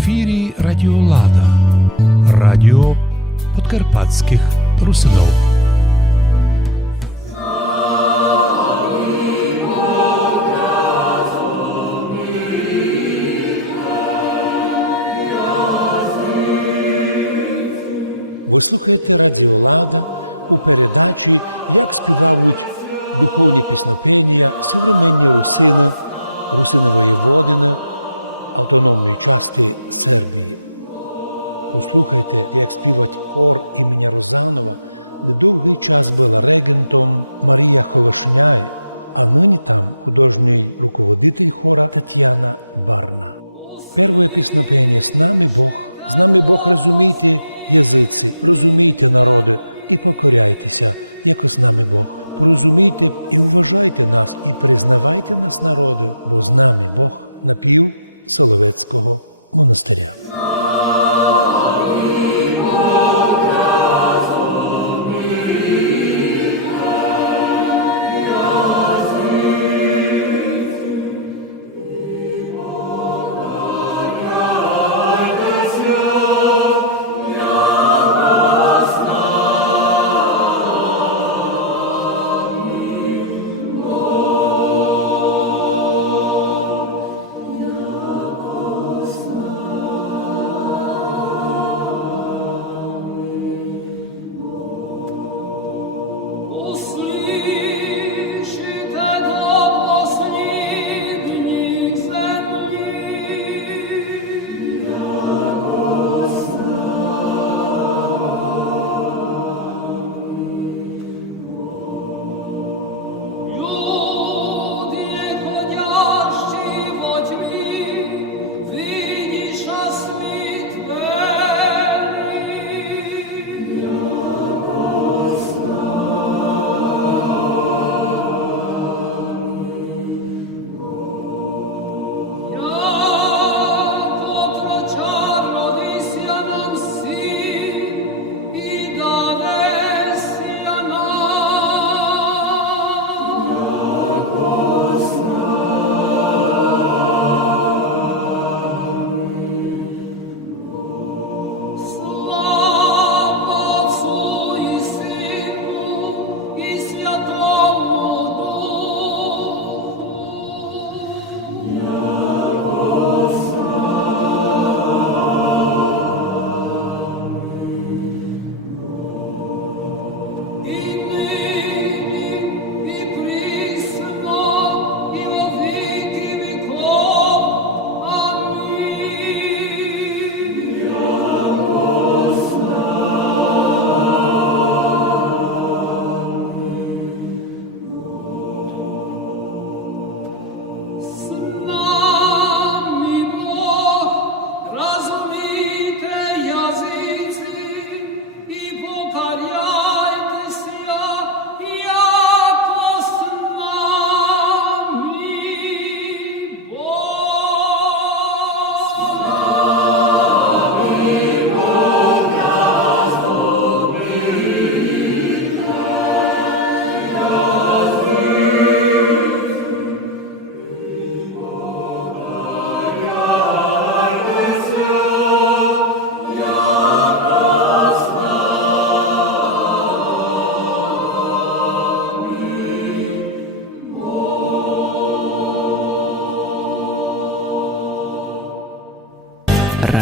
ефірі Радіо Лада, радіо подкарпатських русинов.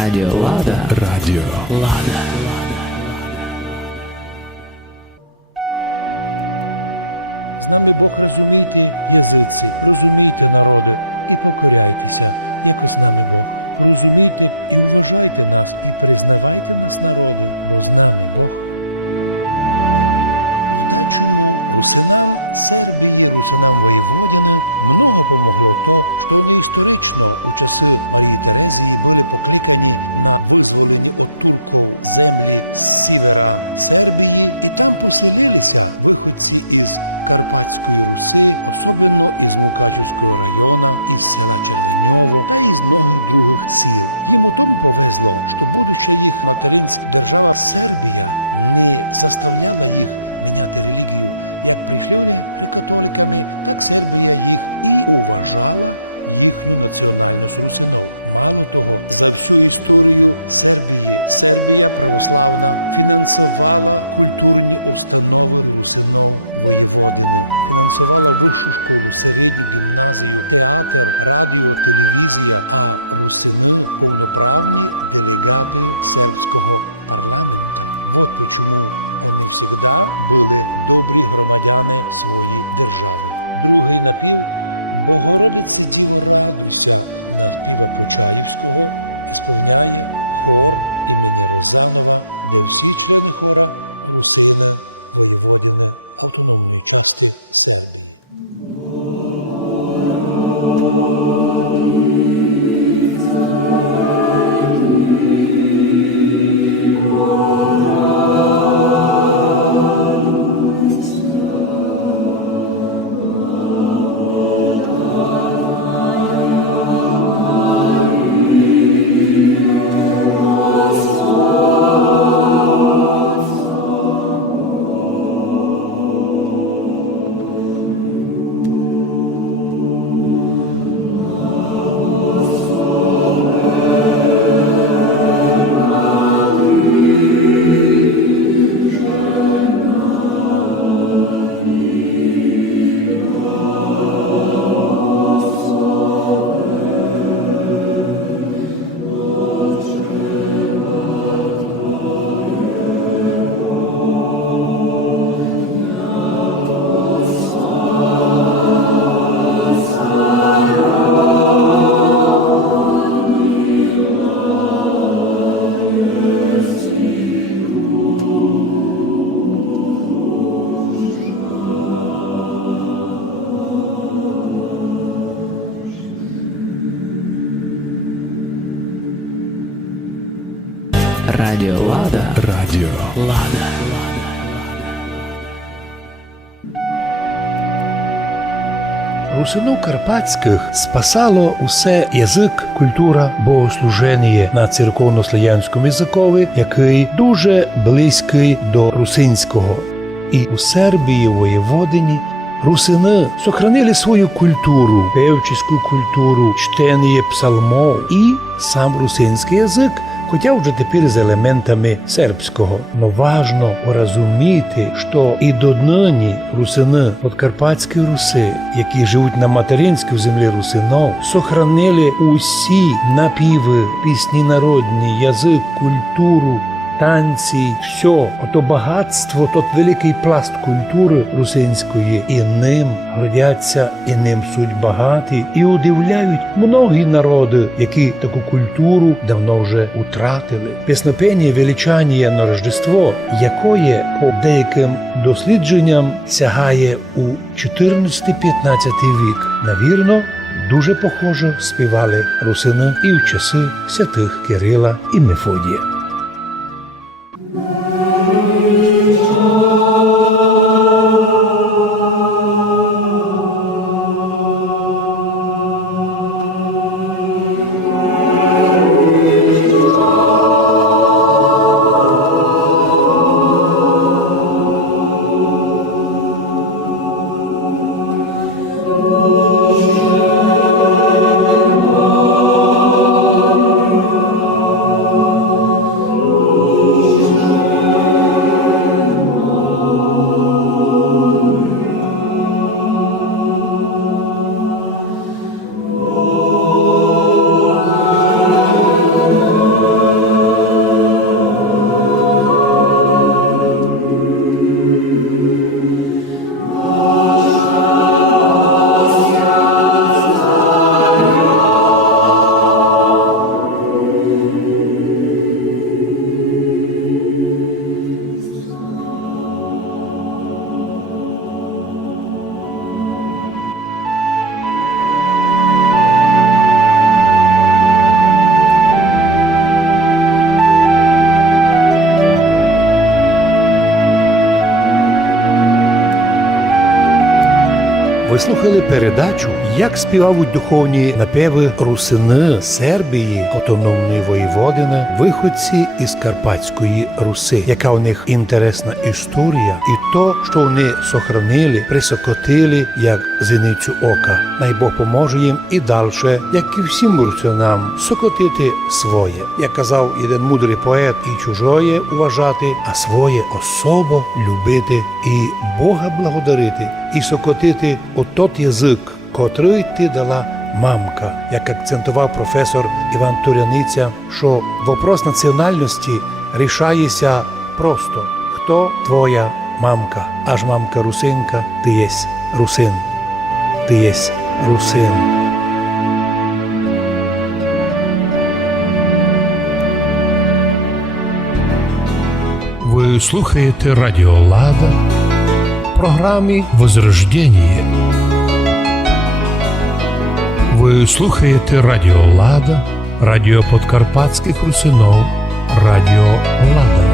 Радіо Лада. Радіо Лада. Радіо Лада. Радіо Лада. Русинов карпатських спасало усе язик, культура, богослуження на церковно-слав'янському язикові, який дуже близький до русинського. І у Сербії, воєводині, русини сохранили свою культуру, певческую культуру, чтение псалмов і сам русинський язик, хоча вже тепер з елементами сербського. Но важно порозуміти, що і донині русини Подкарпатської Руси, які живуть на материнській землі русинов, сохранили усі напіви, пісні народні, язик, культуру, танці, все, ото багатство, тот великий пласт культури русинської, і ним гордяться, і ним суть багаті, і удивляють многі народи, які таку культуру давно вже утратили. Піснопення величання на Рождество, якое по деяким дослідженням сягає у 14-15 вік, навірно, дуже похоже співали русини і в часи святих Кирила і Мефодія. Ви слухали передачу, як співають духовні напеви русини Сербії, автономної воєводини, виходці із Карпатської Руси, яка у них інтересна історія, і то, що вони сохранили, присокотили, як зіницю ока. Най Бог поможе їм і дальше, як і всім русинам, сокотити своє. Як казав один мудрий поет, і чужоє уважати, а своє особо любити, і Бога благодарити, і сокотити отот язик, котрий ти дала мамка. Як акцентував професор Іван Туряниця, що вопрос національності рішається просто. Хто твоя мамка? Аж мамка русинка, ти єсь русин. Ти єсь русин. Ви слухаєте Радіо Лада в програмі «Возрождение». Ви слухаєте Радіо Лада, радіо подкарпатських русинов, Радіо Лада.